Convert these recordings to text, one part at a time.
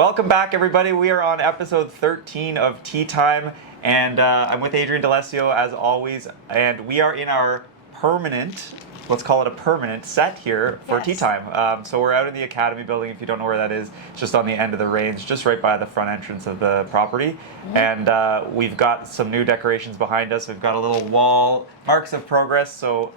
Welcome back, everybody. We are on episode 13 of Tea Time, and I'm with Adrienne D'Alessio, as always, and we are in our permanent, let's call it a permanent set here for Tea Time. So we're out in the Academy building. If you don't know where that is, it's just on the end of the range, just right by the front entrance of the property. And we've got some new decorations behind us. We've got a little wall, marks of progress. So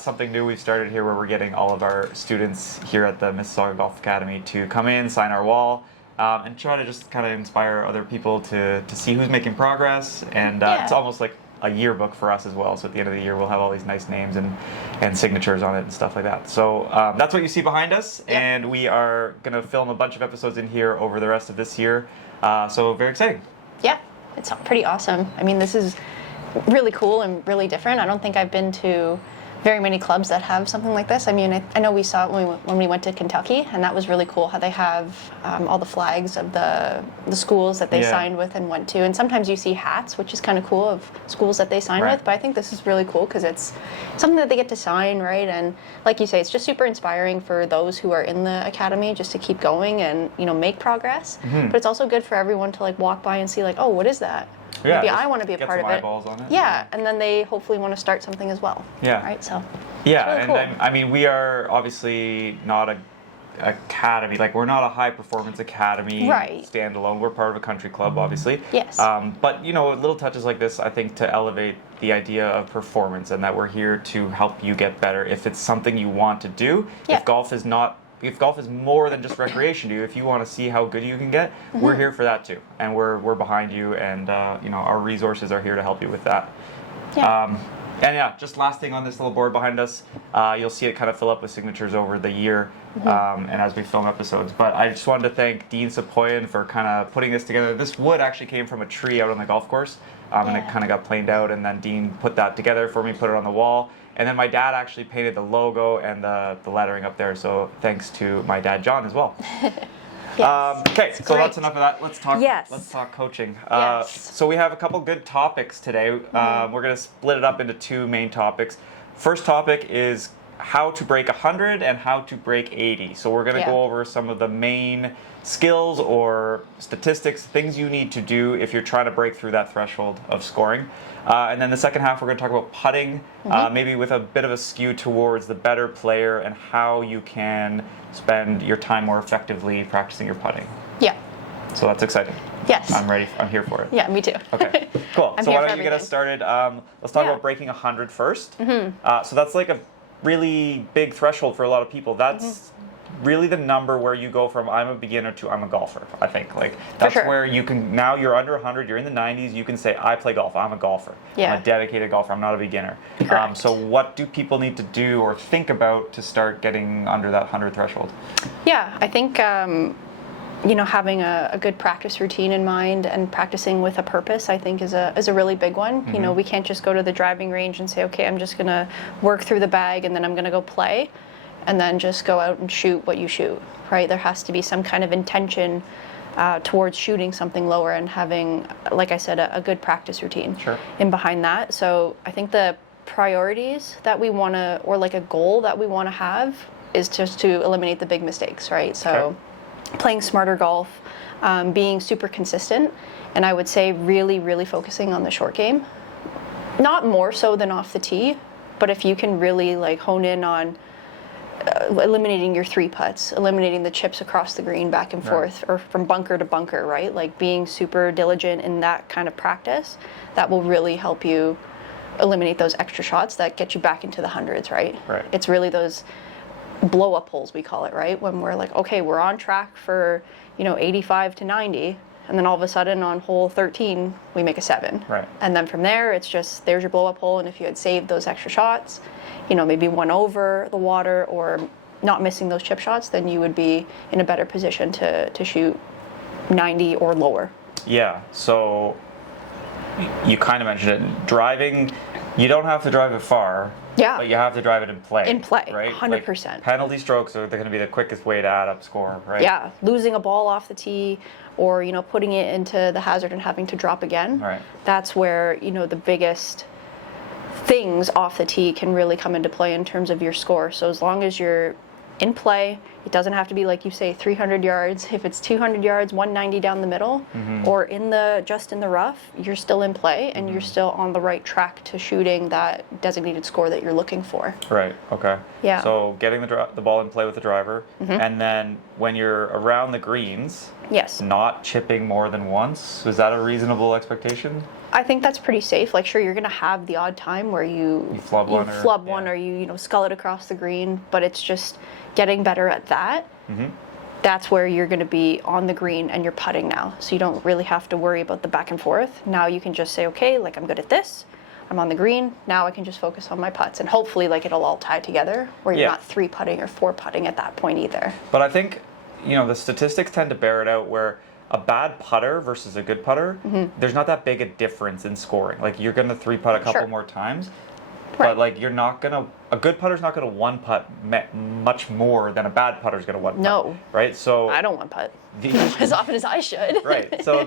something new we've started here where we're getting all of our students here at the Mississauga Golf Academy to come in, sign our wall, and try to just kind of inspire other people to see who's making progress. And it's almost like a yearbook for us as well. So at the end of the year, we'll have all these nice names and signatures on it and stuff like that. So that's what you see behind us. And we are going to film a bunch of episodes in here over the rest of this year. So very exciting. Yeah, it's pretty awesome. I mean, this is really cool and really different. I don't think I've been to very many clubs that have something like this. I mean, I know we saw it when we went to Kentucky, and that was really cool how they have all the flags of the schools that they signed with and went to. And sometimes you see hats, which is kind of cool, of schools that they signed with. But I think this is really cool because it's something that they get to sign, right? And like you say, it's just super inspiring for those who are in the academy just to keep going and, you know, make progress. But it's also good for everyone to like walk by and see like, oh, what is that? Yeah, maybe I want to be a part of it. On it. Yeah, and then they hopefully want to start something as well. Yeah. Right. So. Yeah, really and cool. I mean, we are obviously not a academy. Like, we're not a high performance academy standalone. We're part of a country club, obviously. Yes. But you know, little touches like this, I think, to elevate the idea of performance, and that we're here to help you get better. If it's something you want to do, if golf is more than just recreation to you, if you want to see how good you can get, we're here for that too, and we're behind you, and you know, our resources are here to help you with that. And just last thing on this little board behind us, you'll see it kind of fill up with signatures over the year, and as we film episodes. But I just wanted to thank Dean Sapoyan for kind of putting this together. This wood actually came from a tree out on the golf course, and it kind of got planed out, and then Dean put that together for me, put it on the wall. And then my dad actually painted the logo and the lettering up there, so thanks to my dad, John, as well. Okay, so that's enough of that. Let's talk. Let's talk coaching. So we have a couple good topics today. We're going to split it up into two main topics. First topic is how to break 100 and how to break 80. So we're going to go over some of the main skills or statistics, things you need to do if you're trying to break through that threshold of scoring. And then the second half, we're going to talk about putting, maybe with a bit of a skew towards the better player and how you can spend your time more effectively practicing your putting. Yeah. So that's exciting. Yes. I'm ready. I'm here for it. Yeah, me too. Okay, cool. So why don't you get us started? Let's talk about breaking 100 first. So that's like a really big threshold for a lot of people. That's really the number where you go from I'm a beginner to I'm a golfer. I think like that's where you can, now you're under 100, you're in the 90s, you can say I play golf, I'm a golfer. I'm a dedicated golfer, I'm not a beginner. So what do people need to do or think about to start getting under that 100 threshold? Yeah, I think you know, having a good practice routine in mind and practicing with a purpose, I think is a really big one. You know, we can't just go to the driving range and say, okay, I'm just gonna work through the bag and then I'm gonna go play, and then just go out and shoot what you shoot, right? There has to be some kind of intention towards shooting something lower and having, like I said, a good practice routine in behind that. So I think the priorities that we want to, or like a goal that we want to have, is just to eliminate the big mistakes, right? So playing smarter golf, being super consistent, and I would say really, really focusing on the short game. Not more so than off the tee, but if you can really like hone in on eliminating your three putts, eliminating the chips across the green back and forth, or from bunker to bunker, right? Like being super diligent in that kind of practice, that will really help you eliminate those extra shots that get you back into the hundreds, right? It's really those blow up holes, we call it, right? When we're like, okay, we're on track for, you know, 85 to 90, and then all of a sudden on hole 13 we make a 7, and then from there it's just, there's your blow up hole. And if you had saved those extra shots, you know, maybe one over the water or not missing those chip shots, then you would be in a better position to shoot 90 or lower. Yeah, so you kind of mentioned it. Driving, you don't have to drive it far, but you have to drive it in play. In play, right? 100%. Like, penalty strokes are going to be the quickest way to add up score, right? Yeah, losing a ball off the tee, or, you know, putting it into the hazard and having to drop again. That's where, you know, the biggest things off the tee can really come into play in terms of your score. So as long as you're in play, It doesn't have to be, like you say, 300 yards. If it's 200 yards, 190 down the middle, or just in the rough, you're still in play and you're still on the right track to shooting that designated score that you're looking for. Right. Okay. Yeah. So getting the ball in play with the driver, and then when you're around the greens, Yes. not chipping more than once. Is that a reasonable expectation? I think that's pretty safe. Like, sure, you're going to have the odd time where you flub one or you scull it across the green, but it's just getting better at that. That's where you're going to be on the green and you're putting now. So you don't really have to worry about the back and forth. Now you can just say, okay, like, I'm good at this. I'm on the green. Now I can just focus on my putts, and hopefully, like, it'll all tie together where you're not 3-putting or 4-putting at that point either. But I think, the statistics tend to bear it out where a bad putter versus a good putter, there's not that big a difference in scoring. Like, you're going to 3-putt a couple more times, but like, you're not going to, a good putter's not going to 1-putt much more than a bad putter's going to 1-putt. No. Right? So I don't 1-putt as often as I should. Right. So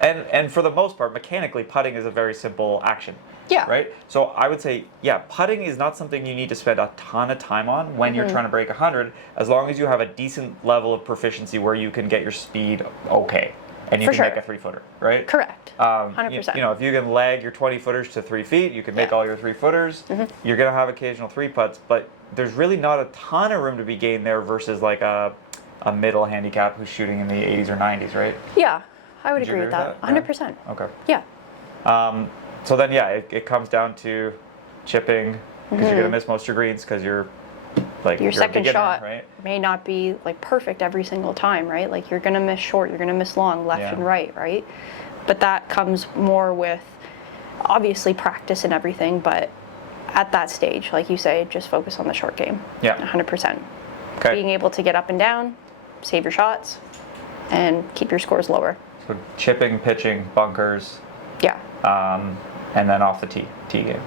and for the most part, mechanically, putting is a very simple action. Yeah. Right? So I would say, putting is not something you need to spend a ton of time on when you're trying to break 100, as long as you have a decent level of proficiency where you can get your speed okay. And you can make a 3-footer, right? Correct. 100%. If you can lag your 20-footers to 3 feet, you can make all your 3-footers. You're going to have occasional 3-putts, but there's really not a ton of room to be gained there versus like a middle handicap who's shooting in the 80s or 90s, right? Yeah, I would Would you agree with that. 100%. Okay. Yeah. So then, it comes down to chipping, because you're going to miss most of your greens because you're your second beginner, shot right? may not be like perfect every single time, right? Like, you're going to miss short, you're going to miss long, left and right, right? But that comes more with obviously practice and everything, but at that stage, like you say, just focus on the short game. Yeah. 100%. Okay. Being able to get up and down, save your shots, and keep your scores lower. So chipping, pitching, bunkers, Yeah. and then off the tee game.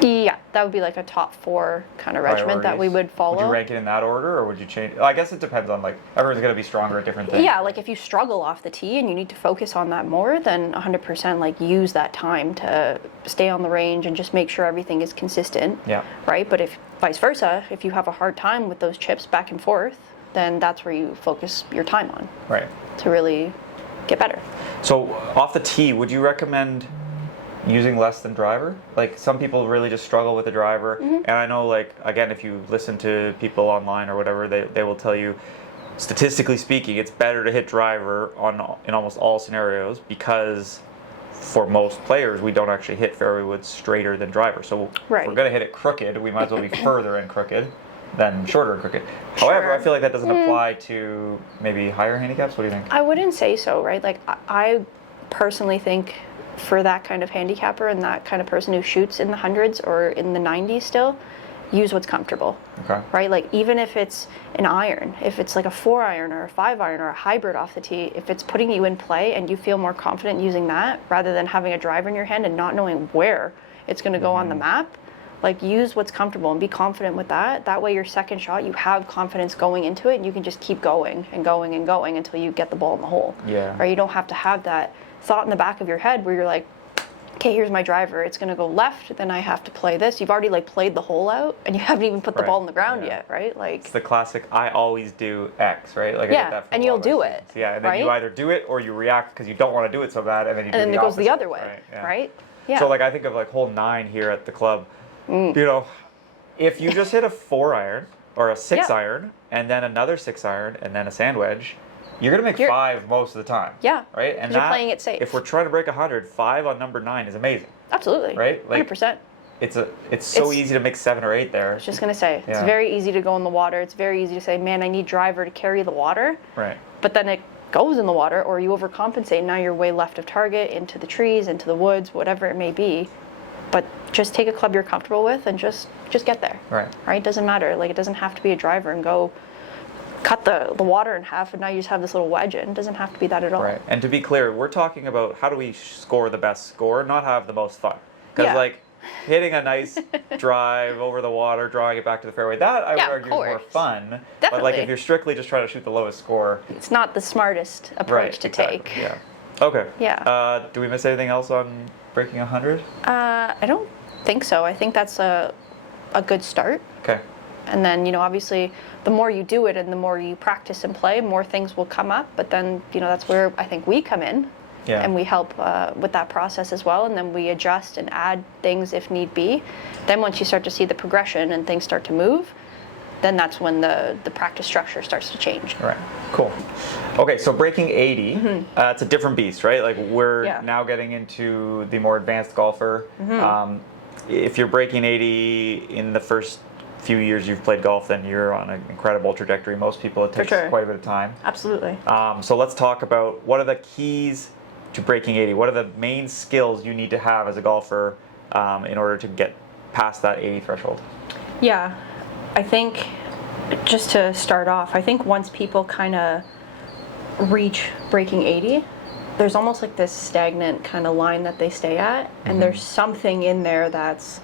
Yeah, that would be like a top 4 kind of regiment that we would follow. Would you rank it in that order, or would you change? I guess it depends on, like, everyone's going to be stronger at different things. Yeah, like, if you struggle off the tee and you need to focus on that more, then 100% like use that time to stay on the range and just make sure everything is consistent. Yeah. Right? But if vice versa, if you have a hard time with those chips back and forth, then that's where you focus your time on. Right. To really get better. So off the tee, would you recommend using less than driver? Like, some people really just struggle with the driver, and I know, like, again, if you listen to people online or whatever, they will tell you, statistically speaking, it's better to hit driver in almost all scenarios, because for most players, we don't actually hit fairway woods straighter than driver. So if we're going to hit it crooked, we might as well be further and crooked than shorter and crooked. However, I feel like that doesn't apply to maybe higher handicaps. What do you think? I wouldn't say so, right? Like, I personally think for that kind of handicapper and that kind of person who shoots in the hundreds or in the 90s still, use what's comfortable. Okay. Right? Like, even if it's an iron, if it's like a 4-iron or a 5-iron or a hybrid off the tee, if it's putting you in play and you feel more confident using that rather than having a driver in your hand and not knowing where it's going to go on the map, like, use what's comfortable and be confident with that. That way your second shot, you have confidence going into it, and you can just keep going and going and going until you get the ball in the hole. Yeah. Right? You don't have to have that thought in the back of your head where you're like, okay, here's my driver, it's going to go left, then I have to play this. You've already, like, played the hole out and you haven't even put the ball in the ground yet, right? Like, it's the classic I always do X, right? Like, I get that from and a you'll lot of do my it. students. Yeah, and then you either do it or you react because you don't want to do it so bad, and then you do and then the it goes the opposite, other way, right? Yeah. So, like, I think of, like, hole 9 here at the club, if you just hit a 4-iron or a 6-iron and then another 6-iron and then a sand wedge, you're going to make 5 most of the time. Yeah. Right? And you're playing it safe. If we're trying to break 100, 5 on number 9 is amazing. Absolutely. Right? Like, 100%. It's so easy to make 7 or 8 there. I was just going to say, it's very easy to go in the water. It's very easy to say, man, I need driver to carry the water. Right. But then it goes in the water, or you overcompensate. Now you're way left of target, into the trees, into the woods, whatever it may be. But just take a club you're comfortable with and just get there. Right. Right? Doesn't matter. Like, it doesn't have to be a driver and go cut the water in half and now you just have this little wedge in. It doesn't have to be that at all. Right. And to be clear, we're talking about how do we score the best score, not have the most fun. Because, like, hitting a nice drive over the water, drawing it back to the fairway, that I would argue is more fun. Definitely. But, like, if you're strictly just trying to shoot the lowest score, it's not the smartest approach to take. Yeah. Okay. Yeah. Do we miss anything else on breaking 100? I don't think so. I think that's a good start. Okay. And then, obviously, the more you do it and the more you practice and play, more things will come up. But then, that's where I think we come in. Yeah. And we help with that process as well. And then we adjust and add things if need be. Then once you start to see the progression and things start to move, then that's when the practice structure starts to change. Right. Cool. Okay, so breaking 80, it's a different beast, right? Like we're now getting into the more advanced golfer. If you're breaking 80 in the first few years you've played golf, then you're on an incredible trajectory. Most people, it takes quite a bit of time. Absolutely. So let's talk about what are the keys to breaking 80? What are the main skills you need to have as a golfer in order to get past that 80 threshold? Yeah, I think just to start off, I think once people kind of reach breaking 80, there's almost like this stagnant kind of line that they stay at, and there's something in there that's,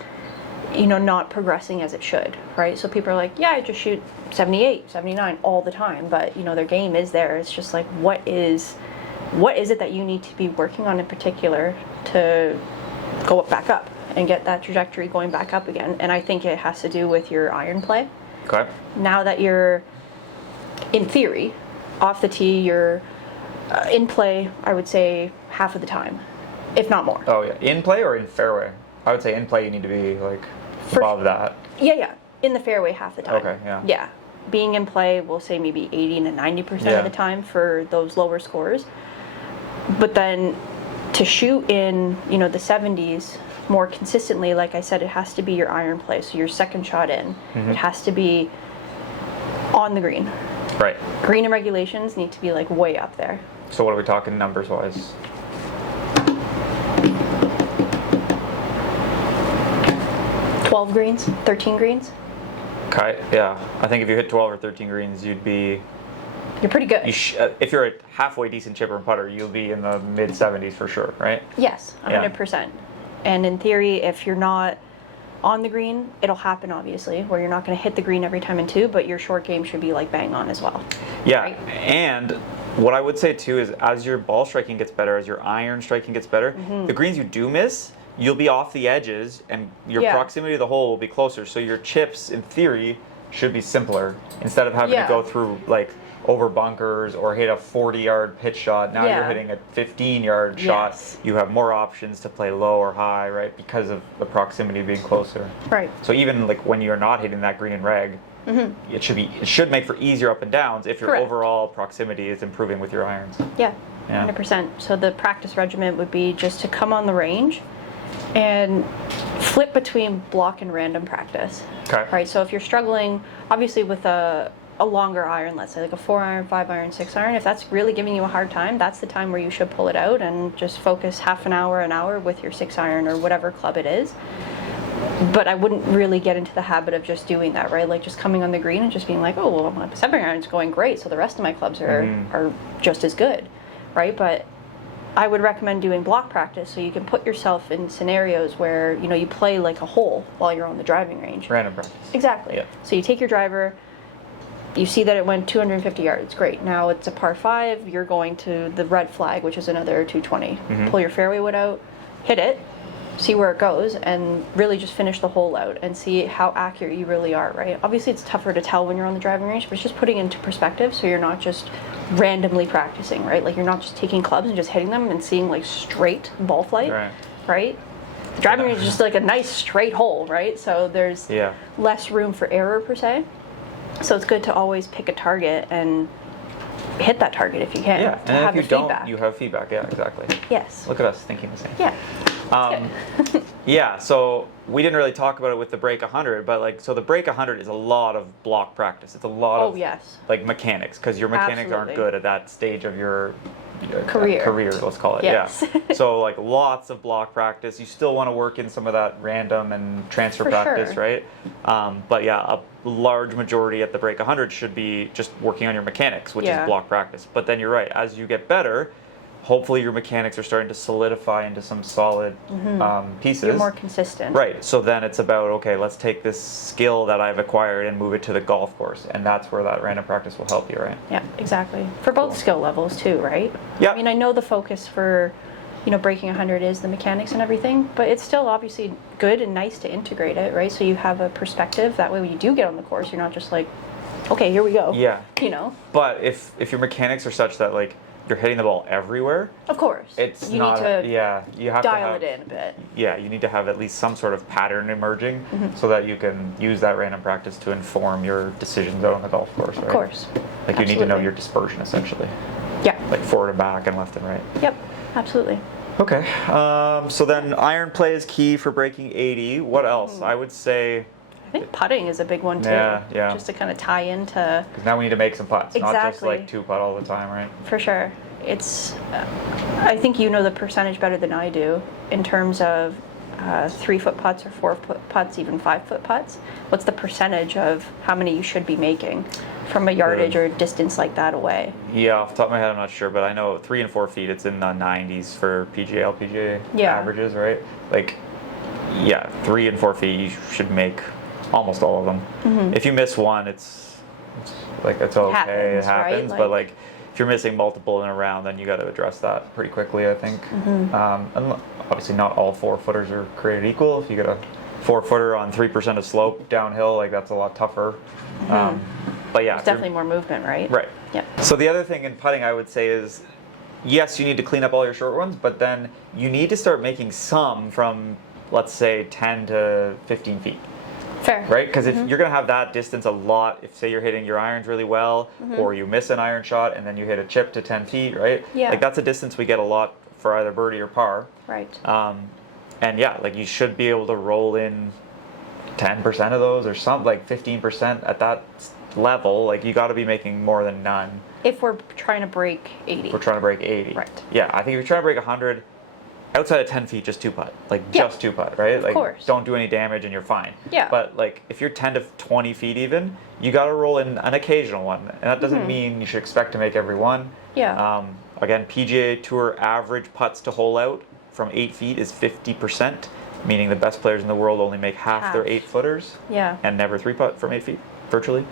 not progressing as it should, right? So people are like, yeah, I just shoot 78, 79 all the time, but, their game is there. It's just like, what is it that you need to be working on in particular to go back up and get that trajectory going back up again? And I think it has to do with your iron play. Okay. Now that you're, in theory, off the tee, you're in play, I would say, half of the time, if not more. Oh, yeah. In play or in fairway? I would say in play you need to be, above that. Yeah. In the fairway half the time. Okay, yeah. Yeah. Being in play, we'll say maybe 80 to 90% of the time for those lower scores. But then to shoot in, the 70s more consistently, like I said, it has to be your iron play. So your second shot in, it has to be on the green. Right. Green and regulations need to be way up there. So what are we talking numbers wise? 12 greens, 13 greens. Okay, yeah. I think if you hit 12 or 13 greens, you're pretty good. If you're a halfway decent chipper and putter, you'll be in the mid 70s for sure, right? Yes, 100%. And in theory, if you're not on the green, it'll happen obviously, where you're not going to hit the green every time in two, but your short game should be bang on as well. Yeah, right? And what I would say too is as your ball striking gets better, as your iron striking gets better, the greens you do miss, you'll be off the edges and your proximity to the hole will be closer. So your chips, in theory, should be simpler instead of having to go through over bunkers or hit a 40-yard pitch shot. Now you're hitting a 15-yard shot. You have more options to play low or high, right? Because of the proximity being closer. Right. So even when you're not hitting that green and reg, it should make for easier up and downs if your overall proximity is improving with your irons. Yeah. 100%. So the practice regimen would be just to come on the range and flip between block and random practice. Okay. Right. So if you're struggling, obviously with a longer iron, let's say a 4-iron, 5-iron, 6-iron, if that's really giving you a hard time, that's the time where you should pull it out and just focus half an hour with your 6-iron or whatever club it is. But I wouldn't really get into the habit of just doing that, right? Just coming on the green and just being my 7-iron's going great, so the rest of my clubs are just as good, right? But I would recommend doing block practice so you can put yourself in scenarios where, you play a hole while you're on the driving range. Random practice. Exactly. Yeah. So you take your driver, you see that it went 250 yards, great. Now it's a par 5, you're going to the red flag, which is another 220. Pull your fairway wood out, hit it, see where it goes, and really just finish the hole out and see how accurate you really are, right? Obviously it's tougher to tell when you're on the driving range, but it's just putting it into perspective so you're not just randomly practicing, right? You're not just taking clubs and just hitting them and seeing straight ball flight, right? The driving range is just a nice straight hole, right? So there's less room for error per se. So it's good to always pick a target and hit that target if you can. Yeah, to and have if you the don't, feedback. you have feedback. Yeah, exactly. Yes. Look at us thinking the same. Yeah. Yeah, so we didn't really talk about it with the break 100, but so the break 100 is a lot of block practice. It's a lot of mechanics, because your mechanics aren't good at that stage of your career, let's call it. Yes. Yeah. So lots of block practice. You still want to work in some of that random and transfer practice, right? But yeah, a large majority at the break 100 should be just working on your mechanics, which is block practice. But then you're right, as you get better, hopefully your mechanics are starting to solidify into some solid pieces. You're more consistent. Right. So then it's about, okay, let's take this skill that I've acquired and move it to the golf course. And that's where that random practice will help you, right? Yeah, exactly. For both skill levels too, right? Yeah. I mean, I know the focus for breaking 100 is the mechanics and everything, but it's still obviously good and nice to integrate it, right? So you have a perspective. That way when you do get on the course, you're not just like, okay, here we go. Yeah. But if your mechanics are such that like you're hitting the ball everywhere, of course, you need to you have dial to it in a bit. Yeah, you need to have at least some sort of pattern emerging so that you can use that random practice to inform your decisions out on the golf course, right? Of course. Like you need to know your dispersion essentially. Yeah. Like forward and back and left and right. Yep, absolutely. Okay, so then iron play is key for breaking 80. What else? I would say... I think putting is a big one too. Yeah. Just to kind of tie into... Because now we need to make some putts, not just Exactly. like 2-putt all the time, right? For sure. It's, I think you know the percentage better than I do in terms of 3-foot putts or 4-foot putts, even 5-foot putts. What's the percentage of how many you should be making from a yardage or distance like that away? Yeah, off the top of my head, I'm not sure, but I know 3 and 4 feet, it's in the 90s for PGA, LPGA averages, right? Like, 3 and 4 feet, you should make almost all of them. If you miss one, it's okay, it happens, right? but like, if you're missing multiple in a round, then you got to address that pretty quickly, I think. And obviously not all 4-footers are created equal. If you get a 4-footer on 3% of slope downhill, like that's a lot tougher. But yeah. It's definitely more movement, right? Right. Yeah. So the other thing in putting I would say is, yes, you need to clean up all your short ones, but then you need to start making some from, let's say, 10 to 15 feet. Fair. Right? Because if you're going to have that distance a lot, if say you're hitting your irons really well, or you miss an iron shot and then you hit a chip to 10 feet, right? Yeah. Like that's a distance we get a lot for either birdie or par. Right. And yeah, like you should be able to roll in 10% of those or something, like 15% at that level. Like you got to be making more than none. If we're trying to break 80. We're trying to break 80. Right. Yeah, I think if you're trying to break 100, outside of 10 feet, just 2-putt. Like just 2-putt, right? Like course. don't do any damage and you're fine. Yeah. But like if you're 10 to 20 feet even, you got to roll in an occasional one. And that doesn't mean you should expect to make every one. Yeah. Again, PGA Tour average putts to hole out from 8 feet is 50%, meaning the best players in the world only make half their 8-footers. Yeah. And never 3-putt from 8 feet, virtually.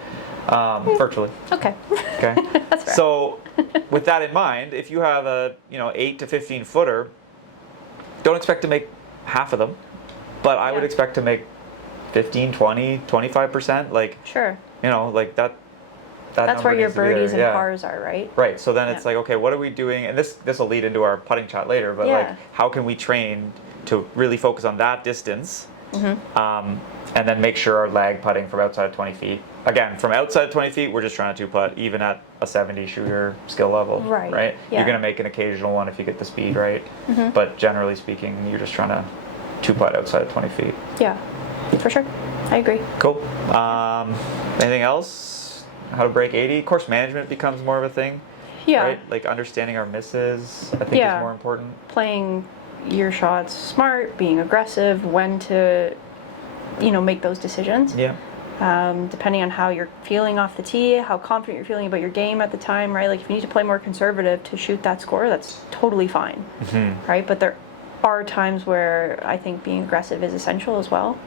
Virtually. Okay. Okay. That's fair. So with that in mind, if you have a 8 to 15 footer, don't expect to make half of them, but I would expect to make 15, 20, 25%. Like, sure. Like that That's where your needs to be birdies there. and pars are, right? Right. So then it's like, okay, what are we doing? And this will lead into our putting chat later, but like, how can we train to really focus on that distance, and then make sure our lag putting from outside of 20 feet. Again, from outside of 20 feet, we're just trying to 2-putt, even at a 70 shooter skill level. Right. Right. Yeah. You're going to make an occasional one if you get the speed right, but generally speaking, you're just trying to 2-putt outside of 20 feet. Yeah, for sure. I agree. Cool. Anything else? How to break 80? Course management becomes more of a thing. Yeah. Right? Like understanding our misses, I think is more important. Playing your shots smart, being aggressive, when to, make those decisions. Yeah. Depending on how you're feeling off the tee, how confident you're feeling about your game at the time, right? Like if you need to play more conservative to shoot that score, that's totally fine, right? But there are times where I think being aggressive is essential as well,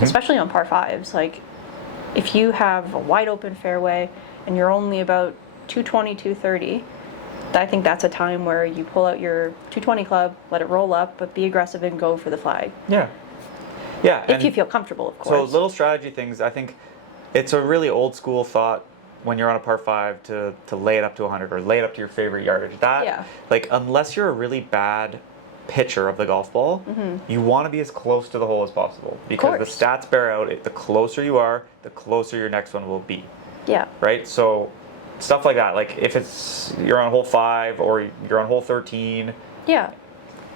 especially on par 5s. Like if you have a wide open fairway and you're only about 220, 230, I think that's a time where you pull out your 220 club, let it roll up, but be aggressive and go for the flag. Yeah. Yeah. If you feel comfortable, of course. So little strategy things, I think it's a really old school thought when you're on a par 5 to lay it up to 100 or lay it up to your favorite yardage. That, like, unless you're a really bad pitcher of the golf ball, you want to be as close to the hole as possible. Because the stats bear out, the closer you are, the closer your next one will be. Yeah. Right? So stuff like that. Like if you're on hole 5 or you're on hole 13. Yeah.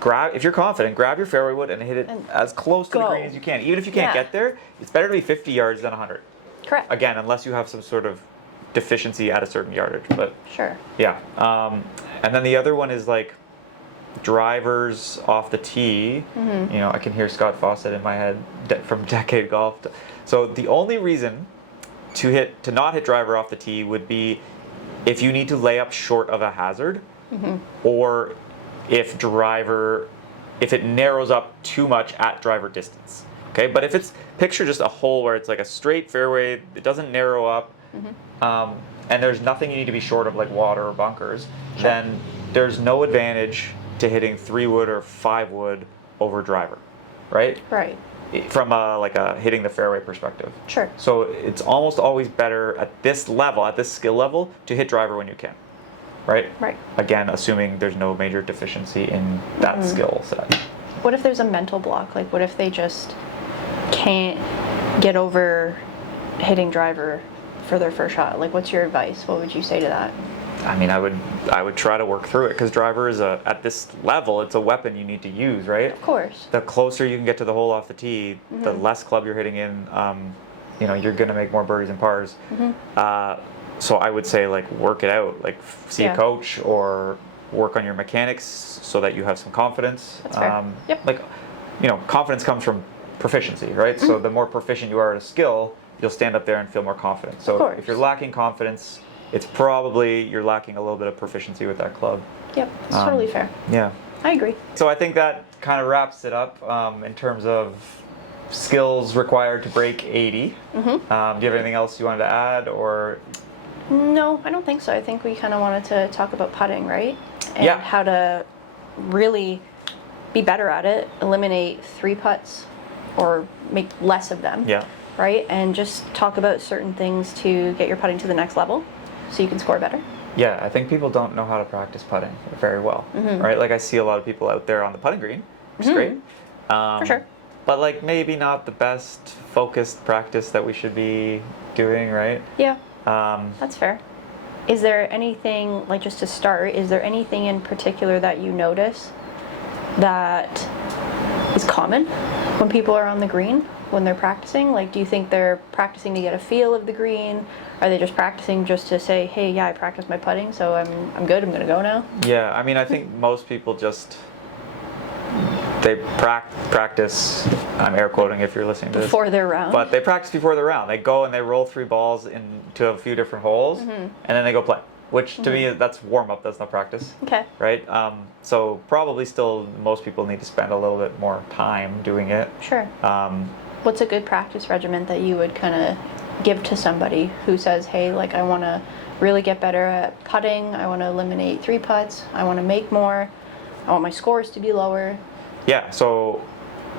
If you're confident, grab your fairway wood and hit it as close to the green as you can. Even if you can't get there, it's better to be 50 yards than 100. Correct. Again, unless you have some sort of deficiency at a certain yardage. But sure. Yeah. And then the other one is like drivers off the tee. I can hear Scott Fawcett in my head from Decade Golf. So the only reason to not hit driver off the tee would be if you need to lay up short of a hazard, or if it narrows up too much at driver distance. Okay, but if it's picture just a hole where it's like a straight fairway, it doesn't narrow up, and there's nothing you need to be short of like water or bunkers, then there's no advantage to hitting 3-wood or 5-wood over driver, right? Right. From a hitting the fairway perspective. Sure. So it's almost always better at this level, at this skill level, to hit driver when you can, right? Right. Again, assuming there's no major deficiency in that skill set. What if there's a mental block? Like, what if they just can't get over hitting driver for their first shot? Like, what's your advice? What would you say to that? I mean, I would try to work through it, because driver is at this level, it's a weapon you need to use, right? Of course. The closer you can get to the hole off the tee, the less club you're hitting in. You're going to make more birdies and pars. So I would say, like, work it out. Like, see a coach or work on your mechanics so that you have some confidence. That's fair. Yep. Like, confidence comes from proficiency, right? So the more proficient you are at a skill, you'll stand up there and feel more confident. So if you're lacking confidence, it's probably you're lacking a little bit of proficiency with that club. Yep, it's totally fair. Yeah. I agree. So I think that kind of wraps it up in terms of skills required to break 80. Do you have anything else you wanted to add, or? No, I don't think so. I think we kind of wanted to talk about putting, right? And Yeah. how to really be better at it, eliminate 3 putts or make less of them. Yeah. Right? And just talk about certain things to get your putting to the next level so you can score better. Yeah, I think people don't know how to practice putting very well, right? Like, I see a lot of people out there on the putting green, which is great. For sure. But, like, maybe not the best focused practice that we should be doing, right? Yeah, that's fair. Is there anything, like, just to start, is there anything in particular that you notice that is common when people are on the green, when they're practicing? Like, do you think they're practicing to get a feel of the green? Are they just practicing just to say, hey, yeah, I practiced my putting, so I'm good, I'm going to go now? Yeah, I mean, I think most people just, they practice, I'm air quoting if you're listening to this. Before their round. But they practice before the round. They go and they roll 3 balls into a few different holes, and then they go play. Which, to me, that's warm-up, that's not practice. Okay. Right? So probably still most people need to spend a little bit more time doing it. Sure. What's a good practice regimen that you would kind of give to somebody who says, hey, like, I want to really get better at putting, I want to eliminate 3 putts, I want to make more, I want my scores to be lower? Yeah, so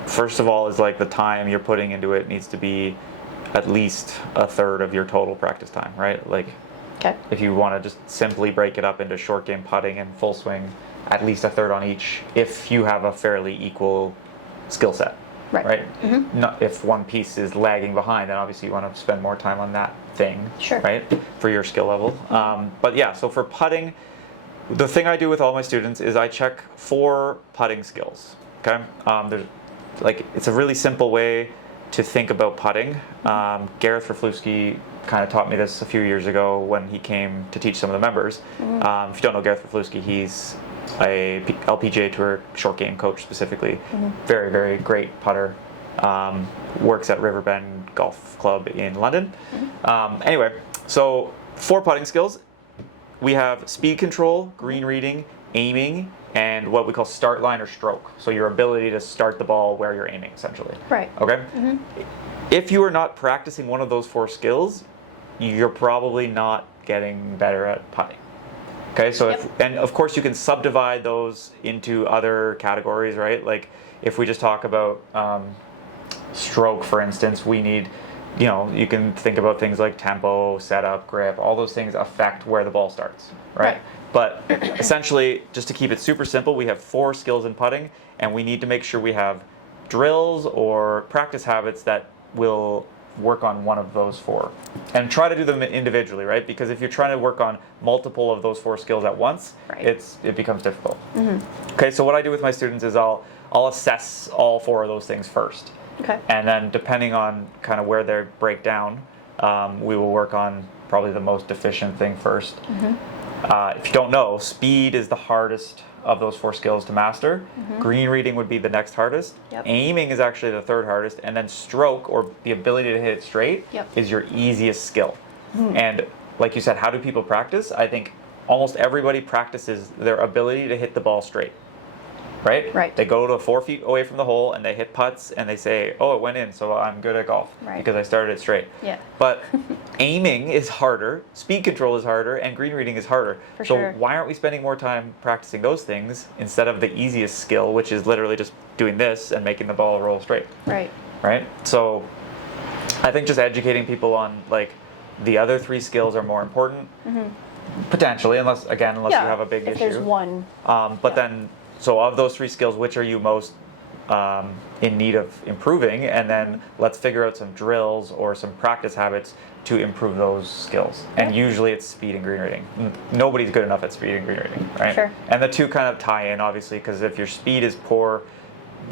first of all is, like, the time you're putting into it needs to be at least a third of your total practice time, right? Like, Okay. if you want to just simply break it up into short game putting and full swing, at least a third on each, if you have a fairly equal skill set. Right? Not if one piece is lagging behind, then obviously you want to spend more time on that thing. Sure. Right? For your skill level. But yeah, so for putting, the thing I do with all my students is I check 4 putting skills. Okay? It's a really simple way to think about putting. Gareth Raflewski kind of taught me this a few years ago when he came to teach some of the members. If you don't know Gareth Raflewski, he's a LPGA Tour short game coach specifically. Very, very great putter. Works at Riverbend Golf Club in London. Anyway, so 4 putting skills. We have speed control, green reading, aiming, and what we call start line or stroke. So your ability to start the ball where you're aiming, essentially. Right. Okay? If you are not practicing one of those 4 skills, you're probably not getting better at putting. Okay, so and of course you can subdivide those into other categories, right? Like, if we just talk about stroke, for instance, we need, you can think about things like tempo, setup, grip, all those things affect where the ball starts, right? But essentially, just to keep it super simple, we have 4 skills in putting, and we need to make sure we have drills or practice habits that will work on one of those 4, and try to do them individually, right? Because if you're trying to work on multiple of those 4 skills at once, it becomes difficult. Okay, so what I do with my students is I'll assess all 4 of those things first. Okay. And then depending on kind of where they break down, we will work on probably the most deficient thing first. If you don't know, speed is the hardest of those 4 skills to master. Green reading would be the next hardest. Aiming is actually the 3rd hardest, and then stroke, or the ability to hit it straight, is your easiest skill. And like you said, how do people practice? I think almost everybody practices their ability to hit the ball straight, right? Right. They go to 4 feet away from the hole and they hit putts and they say, oh, it went in, so I'm good at golf because I started it straight. Yeah. But aiming is harder, speed control is harder, and green reading is harder. For so sure. why aren't we spending more time practicing those things instead of the easiest skill, which is literally just doing this and making the ball roll straight? Right. Right? So I think just educating people on like the other 3 skills are more important. Potentially, unless you have a big issue. If there's one. But then, so of those 3 skills, which are you most in need of improving? And then let's figure out some drills or some practice habits to improve those skills. And usually it's speed and green reading. Nobody's good enough at speed and green reading, right? Sure. And the 2 kind of tie in, obviously, because if your speed is poor,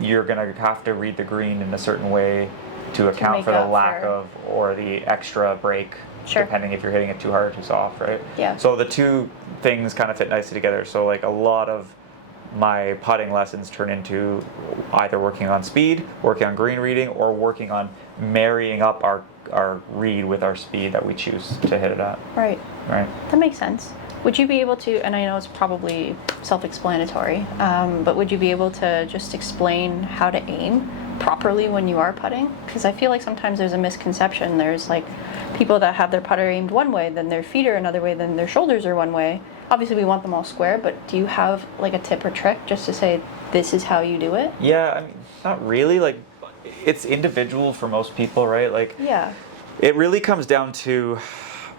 you're going to have to read the green in a certain way to account for the lack of or the extra break. Sure. Depending if you're hitting it too hard or too soft, right? Yeah. So the 2 things kind of fit nicely together. So like a lot of my putting lessons turn into either working on speed, working on green reading, or working on marrying up our read with our speed that we choose to hit it at. Right. Right. That makes sense. Would you be able to, and I know it's probably self-explanatory, but would you be able to just explain how to aim properly when you are putting? Because I feel like sometimes there's a misconception. There's like people that have their putter aimed one way, then their feet are another way, then their shoulders are one way. Obviously we want them all square, but do you have like a tip or trick just to say this is how you do it? Yeah, I mean, not really. Like, it's individual for most people, right? Like, Yeah. it really comes down to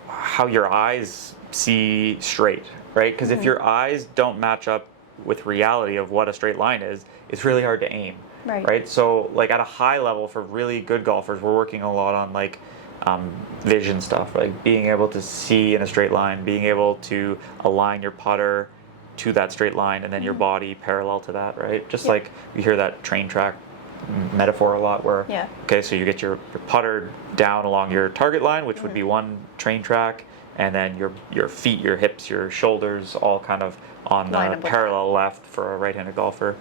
how your eyes see straight, right? Because if your eyes don't match up with reality of what a straight line is, it's really hard to aim. Right. So like at a high level for really good golfers, we're working a lot on like vision stuff, like being able to see in a straight line, being able to align your putter to that straight line and then your body parallel to that, right? Just like you hear that train track metaphor a lot where, okay, so you get your putter down along your target line, which would be one train track, and then your feet, your hips, your shoulders all kind of on the parallel left for a right-handed golfer,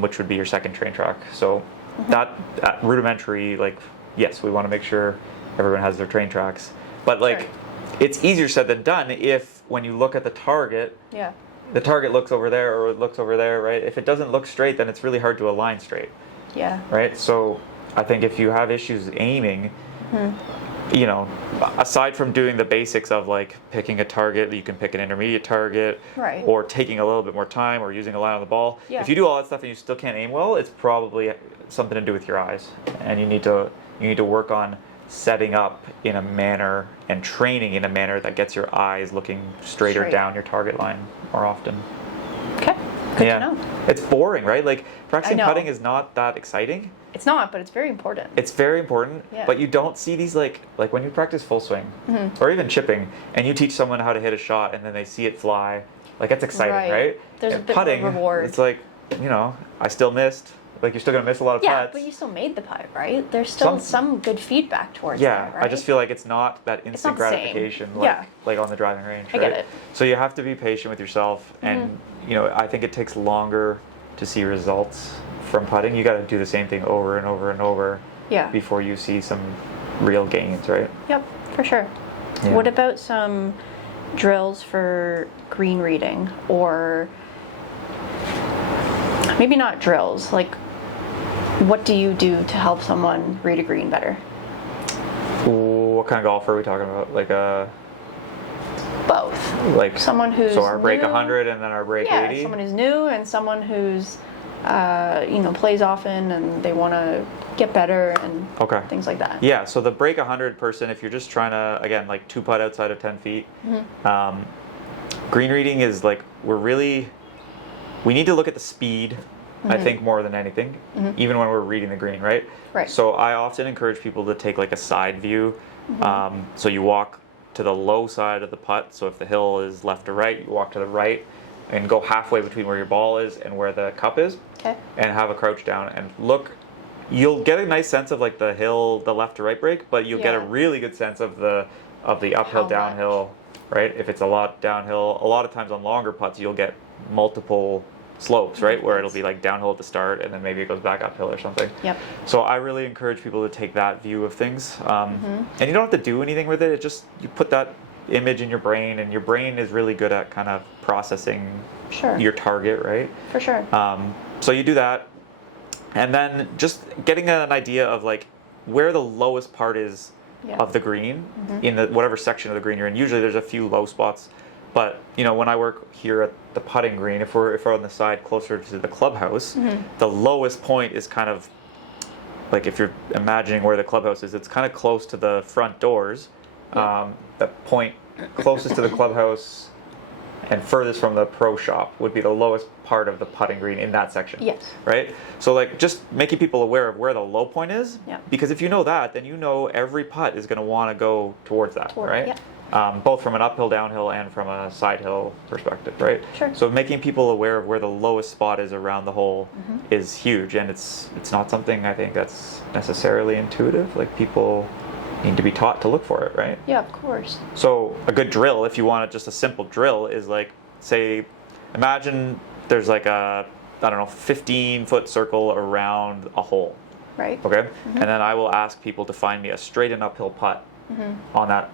which would be your second train track. So that rudimentary, like, yes, we want to make sure everyone has their train tracks. But like, it's easier said than done if when you look at the target, the target looks over there or it looks over there, right? If it doesn't look straight, then it's really hard to align straight. Yeah. Right? So I think if you have issues aiming, you know, aside from doing the basics of like picking a target, you can pick an intermediate target, or taking a little bit more time, or using a line on the ball. If you do all that stuff and you still can't aim well, it's probably something to do with your eyes, and you need to work on setting up in a manner and training in a manner that gets your eyes looking straighter down your target line more often. Okay, good to know. It's boring, right? Like practicing putting is not that exciting. It's not, but it's very important. It's very important, but you don't see these like when you practice full swing or even chipping, and you teach someone how to hit a shot, and then they see it fly. Like that's exciting, right? There's and a bit putting, more reward. It's like, you know, I still missed. Like you're still gonna miss a lot of putts. Yeah, but you still made the putt, right? There's still some good feedback towards that, right? I just feel like it's not that instant gratification like on the driving range, right? I get it. So you have to be patient with yourself, and you know, I think it takes longer to see results from putting. You got to do the same thing over and over and over before you see some real gains, right? Yep, for sure. Yeah. What about some drills for green reading, or maybe not drills, like what do you do to help someone read a green better? What kind of golfer are we talking about? Like both. Like someone who's so our break new, 100 and then our break 80? Yeah, someone who's new and someone who's plays often and they want to get better and things like that. Yeah, so the break 100 person, if you're just trying to, again, like two putt outside of 10 feet, green reading is like, we need to look at the speed, I think, more than anything, even when we're reading the green, right? Right. So I often encourage people to take like a side view. So you walk to the low side of the putt, so if the hill is left to right, you walk to the right and go halfway between where your ball is and where the cup is, and have a crouch down and look. You'll get a nice sense of like the hill, the left to right break, but you'll get a really good sense of the uphill, downhill, right? If it's a lot downhill, a lot of times on longer putts, you'll get multiple slopes, right? Where it'll be like downhill at the start and then maybe it goes back uphill or something. Yep. So I really encourage people to take that view of things. And you don't have to do anything with it. It just, you put that image in your brain, and your brain is really good at kind of processing your target, right? For sure. So you do that, and then just getting an idea of like where the lowest part is of the green in the whatever section of the green you're in. Usually there's a few low spots, but you know, when I work here at the putting green, if we're on the side closer to the clubhouse, the lowest point is kind of like, if you're imagining where the clubhouse is, it's kind of close to the front doors. The point closest to the clubhouse and furthest from the pro shop would be the lowest part of the putting green in that section. Yes. Right? So like just making people aware of where the low point is, because if you know that, then you know every putt is going to want to go towards that, right? Both from an uphill, downhill, and from a side hill perspective, right? Sure. So making people aware of where the lowest spot is around the hole is huge, and it's not something I think that's necessarily intuitive. Like, people need to be taught to look for it, right? Yeah, of course. So a good drill, if you want just a simple drill, is like, say, imagine there's like a, I don't know, 15-foot circle around a hole. Right. Okay? And then I will ask people to find me a straight and uphill putt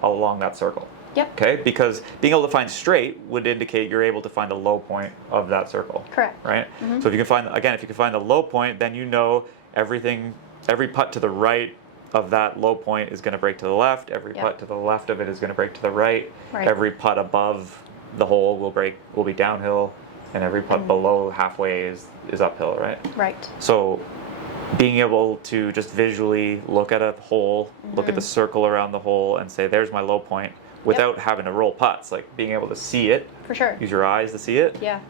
along that circle. Yep. Okay? Because being able to find straight would indicate you're able to find the low point of that circle. Correct. Right? So if you can find the low point, then you know every putt to the right of that low point is going to break to the left. Every putt to the left of it is going to break to the right. Every putt above the hole will be downhill, and every putt below halfway is uphill, right? Right. So being able to just visually look at a hole, look at the circle around the hole, and say, there's my low point, without having to roll putts, like being able to see it. For sure. Use your eyes to see it. Yeah.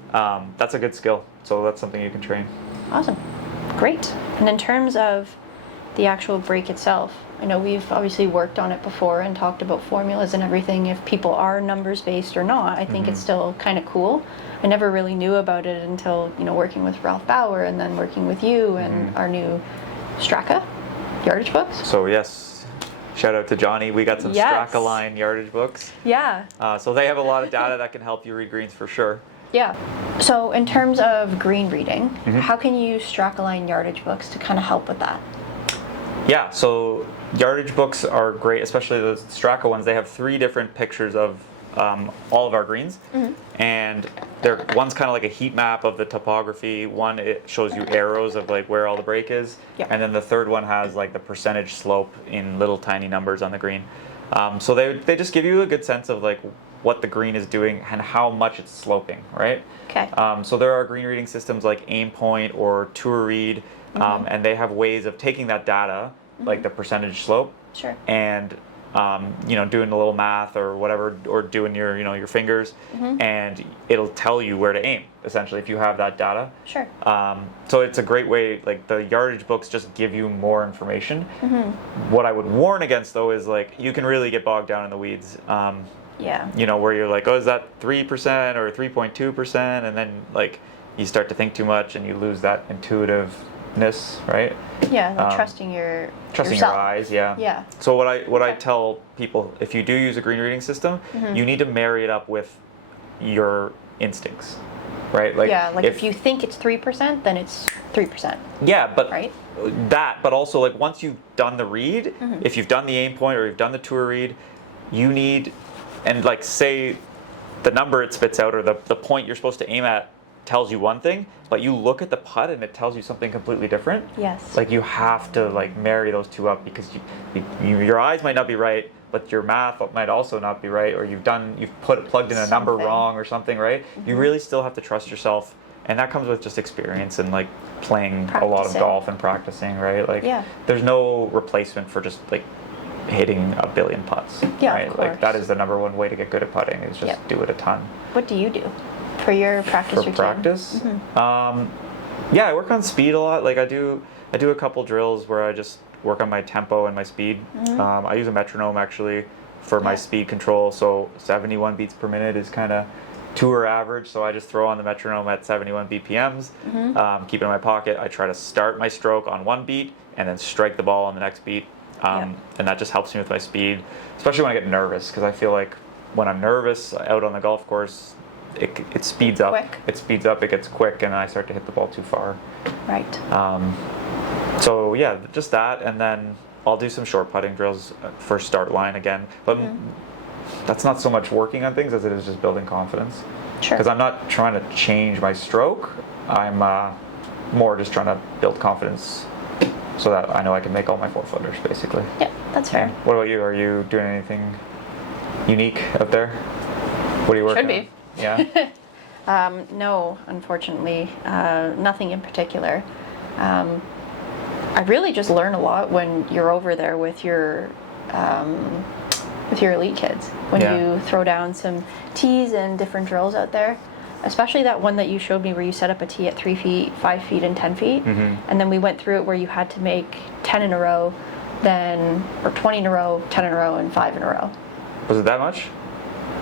That's a good skill. So that's something you can train. Awesome. Great. And in terms of the actual break itself, I know we've obviously worked on it before and talked about formulas and everything. If people are numbers based or not, I think it's still kind of cool. I never really knew about it until, you know, working with Ralph Bauer and then working with you and our new Straka yardage books. So yes, shout out to Johnny. We got some Straka line yardage books. Yeah. So they have a lot of data that can help you read greens for sure. Yeah. So in terms of green reading, how can you use Straka line yardage books to kind of help with that? Yeah, so yardage books are great, especially the Straka ones. They have 3 different pictures of all of our greens, and one's kind of like a heat map of the topography. One, it shows you arrows of like where all the break is, and then the third one has like the percentage slope in little tiny numbers on the green. So they just give you a good sense of like what the green is doing and how much it's sloping, right? Okay. So there are green reading systems like Aimpoint or Tour Read, and they have ways of taking that data, like the percentage slope, and doing a little math or whatever, or doing your fingers, and it'll tell you where to aim, essentially, if you have that data. Sure. So it's a great way, like the yardage books just give you more information. What I would warn against, though, is like you can really get bogged down in the weeds. Where you're like, oh, is that 3% or 3.2%? And then like you start to think too much and you lose that intuitiveness, right? Yeah, like trusting yourself. Your eyes, Yeah. So what I tell people, if you do use a green reading system, you need to marry it up with your instincts, right? Like, if you think it's 3%, then it's 3%. Yeah, but right? But also like once you've done the read, if you've done the Aimpoint or you've done the Tour Read, you need, and like say the number it spits out or the point you're supposed to aim at tells you one thing, but you look at the putt and it tells you something completely different. Yes. Like you have to like marry those two up, because your eyes might not be right, but your math might also not be right, or you've plugged in a number wrong or something, right? You really still have to trust yourself, and that comes with just experience and like playing a lot of golf and practicing, right? Like there's no replacement for just like hitting a billion putts. Yeah, right? of course. Like that is the number one way to get good at putting, is just do it a ton. What do you do for your practice routine? For practice? I work on speed a lot. Like I do a couple drills where I just work on my tempo and my speed. I use a metronome actually for my speed control. So 71 beats per minute is kind of tour average. So I just throw on the metronome at 71 BPMs, keep it in my pocket. I try to start my stroke on one beat and then strike the ball on the next beat. And that just helps me with my speed, especially when I get nervous, because I feel like when I'm nervous out on the golf course, it speeds up. It speeds up, it gets quick, and I start to hit the ball too far. Right. So yeah, just that, and then I'll do some short putting drills for start line again. But that's not so much working on things as it is just building confidence. Sure. Because I'm not trying to change my stroke. I'm more just trying to build confidence so that I know I can make all my 4-footers, basically. Yeah, that's fair. What about you? Are you doing anything unique out there? What are you working on? Should be. Yeah? No, unfortunately, nothing in particular. I really just learn a lot when you're over there with your elite kids. When you throw down some tees and different drills out there. Especially that one that you showed me where you set up a tee at 3 feet, 5 feet, and 10 feet. And then we went through it where you had to make 10 in a row, or 20 in a row, 10 in a row, and 5 in a row. Was it that much?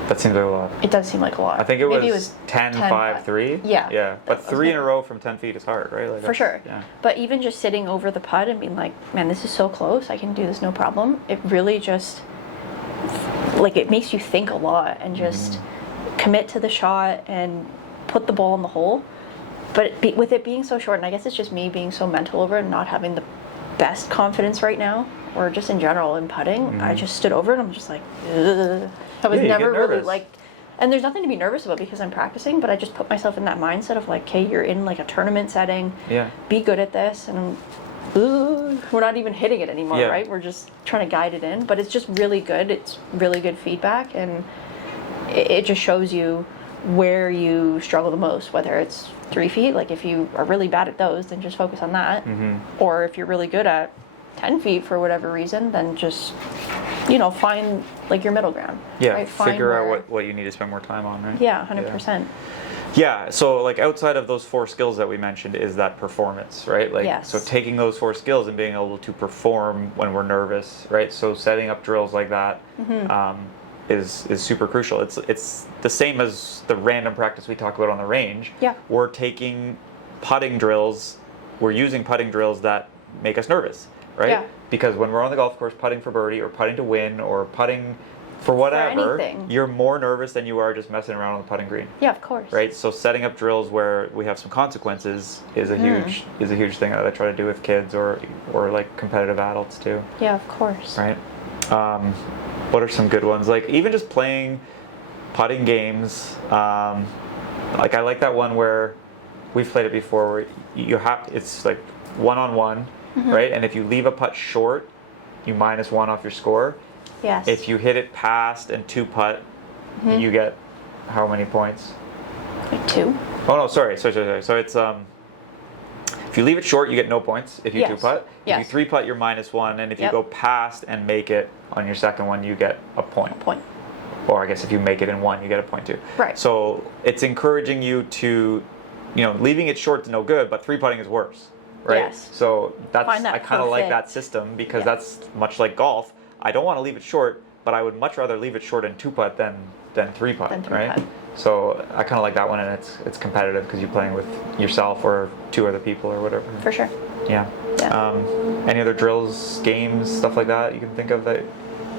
That seems like a lot. It does seem like a lot. I think it was 10, 5, 3. Yeah. Yeah. But 3 in a row from 10 feet is hard, right? Like For sure. Yeah. But even just sitting over the putt and being like, man, this is so close. I can do this no problem. It really just, like, it makes you think a lot and just commit to the shot and put the ball in the hole. But with it being so short, and I guess it's just me being so mental over it and not having the best confidence right now, or just in general in putting, I just stood over it and I'm just like, ugh. I was never really like, and there's nothing to be nervous about because I'm practicing, but I just put myself in that mindset of like, okay, you're in like a tournament setting, be good at this, and we're not even hitting it anymore, right? We're just trying to guide it in, but it's just really good. It's really good feedback, and it just shows you where you struggle the most, whether it's 3 feet, like if you are really bad at those, then just focus on that, or if you're really good at 10 feet for whatever reason, then just, find like your middle ground. Yeah, right? figure out what you need to spend more time on, right? Yeah, 100%. Yeah, so like outside of those 4 skills that we mentioned is that performance, right? Like, so taking those 4 skills and being able to perform when we're nervous, right? So setting up drills like that is super crucial. It's the same as the random practice we talk about on the range. Yeah. We're taking putting drills, we're using putting drills that make us nervous, right? Yeah. Because when we're on the golf course putting for birdie or putting to win or putting for whatever, you're more nervous than you are just messing around on the putting green. Yeah, of course. Right? So setting up drills where we have some consequences is a huge thing that I try to do with kids or like competitive adults too. Yeah, of course. Right? What are some good ones? Like even just playing putting games. Like I like that one where we've played it before where it's like one-on-one, right? And if you leave a putt short, you -1 off your score. Yes. If you hit it past and 2 putt, you get how many points? Like 2. Oh no, sorry. So it's if you leave it short, you get no points. If you 2 putt, if you 3 putt, you're -1, and if you go past and make it on your second one, you get a point. Or I guess if you make it in 1, you get a point too. Right. So it's encouraging you to, leaving it short is no good, but 3 putting is worse, right? Yes. So I kind of like that perfect system because that's much like golf. I don't want to leave it short, but I would much rather leave it short in 2 putt than 3 putt, right? Putt. So I kind of like that one, and it's competitive because you're playing with yourself or 2 other people or whatever. For sure. Yeah. Any other drills, games, stuff like that you can think of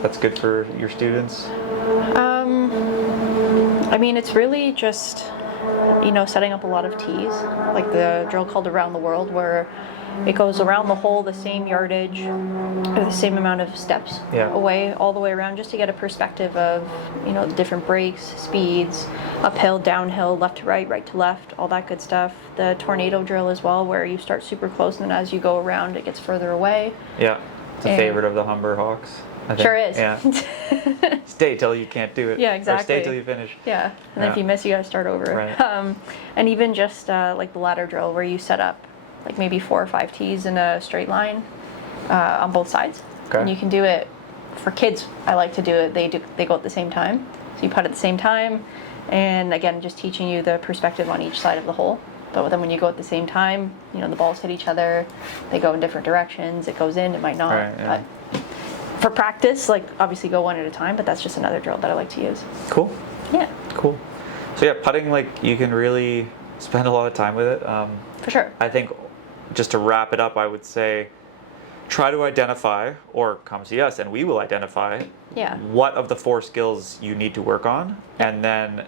that's good for your students? I mean, it's really just, setting up a lot of tees, like the drill called Around the World, where it goes around the hole the same yardage, or the same amount of steps away, all the way around, just to get a perspective of, the different breaks, speeds, uphill, downhill, left to right, right to left, all that good stuff. The tornado drill as well, where you start super close and then as you go around, it gets further away. Yeah, it's a favorite of the Humber Hawks. I think. Sure is. Yeah. Stay till you can't do it. Yeah, exactly. Or stay till you finish. Yeah, and then if you miss, you got to start over. Right. And even just like the ladder drill, where you set up like maybe 4 or 5 tees in a straight line on both sides, and you can do it for kids. I like to do it. They go at the same time, so you putt at the same time, and again, just teaching you the perspective on each side of the hole. But then when you go at the same time, the balls hit each other, they go in different directions. It goes in, it might not. Right, yeah. But for practice, like obviously go one at a time, but that's just another drill that I like to use. Cool. Yeah. Cool. So yeah, putting, like, you can really spend a lot of time with it. For sure. I think just to wrap it up, I would say try to identify, or come see us and we will identify what of the 4 skills you need to work on, and then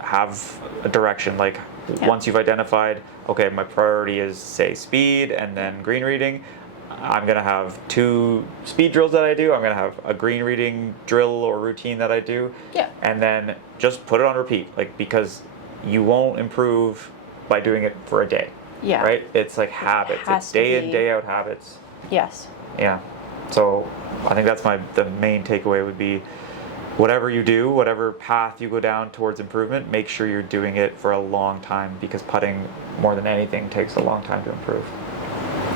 have a direction. Like once you've identified, okay, my priority is say speed and then green reading, I'm going to have 2 speed drills that I do. I'm going to have a green reading drill or routine that I do. Yeah. And then just put it on repeat, like, because you won't improve by doing it for a day. Yeah. Right? It's like habits. It's day in, day out habits. Yes. Yeah. So I think that's the main takeaway would be, whatever you do, whatever path you go down towards improvement, make sure you're doing it for a long time, because putting, more than anything, takes a long time to improve.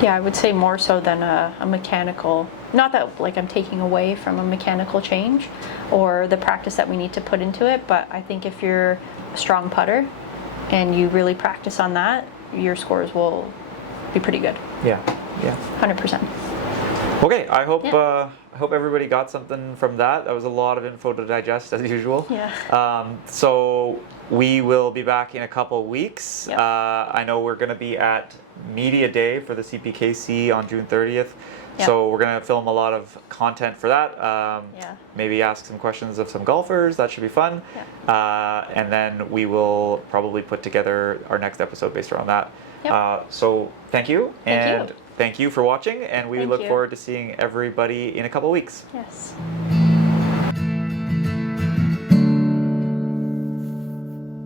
Yeah, I would say more so than a mechanical, not that like I'm taking away from a mechanical change or the practice that we need to put into it, but I think if you're a strong putter and you really practice on that, your scores will be pretty good. Yeah. 100%. Okay, I hope everybody got something from that. That was a lot of info to digest, as usual. Yeah. So we will be back in a couple weeks. Yep. I know we're going to be at Media Day for the CPKC on June 30th. Yep. So we're going to film a lot of content for that. Yeah. Maybe ask some questions of some golfers. That should be fun. Yeah. And then we will probably put together our next episode based around that. Yep. So thank you. Thank you. Thank you for watching, and we Thank look you. forward to seeing everybody in a couple weeks. Yes.